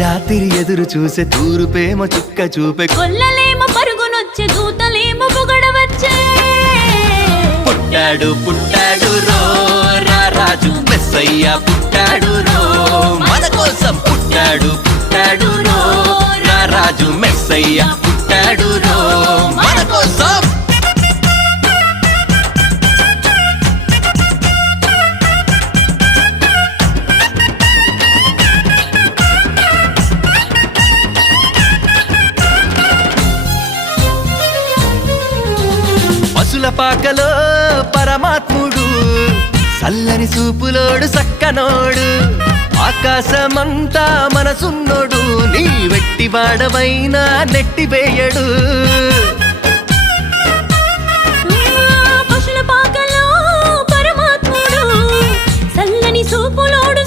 రాత్రి ఎదురు చూసే తూరుపేమో చుక్క చూపే కొల్లలేమో పరుగునొచ్చే దూతలేమో పొగడవచ్చే పుట్టాడు పుట్టాడు రో రారాజు మెస్సయ్య పుట్టాడు రో మన కోసం పుట్టాడు పుట్టాడు రో రారాజు మెస్సయ్య పుట్టాడు రో మన కోసం పశుల పాకలో పరమాత్ముడు చల్లని చూపులోడు సక్కనోడు ఆకాశమంతా మనసున్నోడు నీ వెట్టి వాడవైనా నెట్టివేయడు పశుల పాకలో పరమాత్ముడు చల్లని చూపులోడు